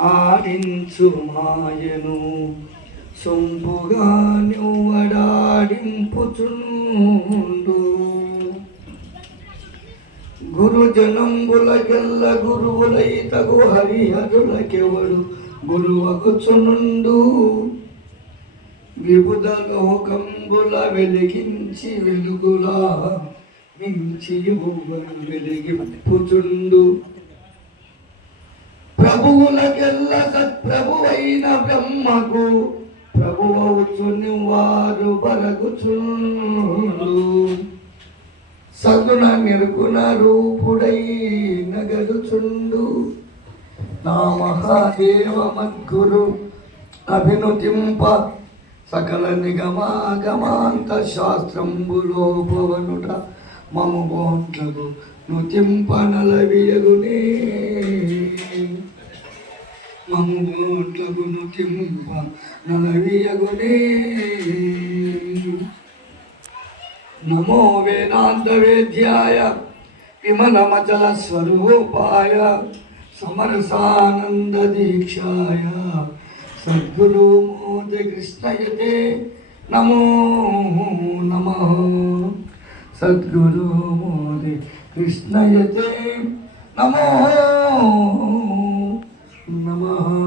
ఆడించు మాయను సొంపుగా నువ్వడాడింపుచుండు. గురుజనంబులకెల్ల గురువులై తగు హరిహరులకెవడు గురువకుచునుండు. విబుధ లోకంబుల వెలిగించి వెలుగులా మించి వెలిగింపుచుండు. ప్రభువులకెల్ల సత్ప్రభువైన బ్రహ్మకు ప్రభువవుచుని వారు బరగుచుండు. సగుణ నిర్గుణ రూపుడై నగలుచుండు. నా మహాదేవ మద్గురు అభినుతింప సకల నిగమాగమాంత శాస్త్రంబులో పవనుట మము బోంట్లకు నుతింప నలవియగునే. మము బోంట్లకు నుతింప నలవియగునే. నమో వేదాంత వేద్యాయ విమలమచల స్వరూపాయ సమరసానంద దీక్షాయ సద్గురు మూర్తి కృష్ణయతే నమో నమః. సద్గురు మూర్తి కృష్ణయతే నమో నమః.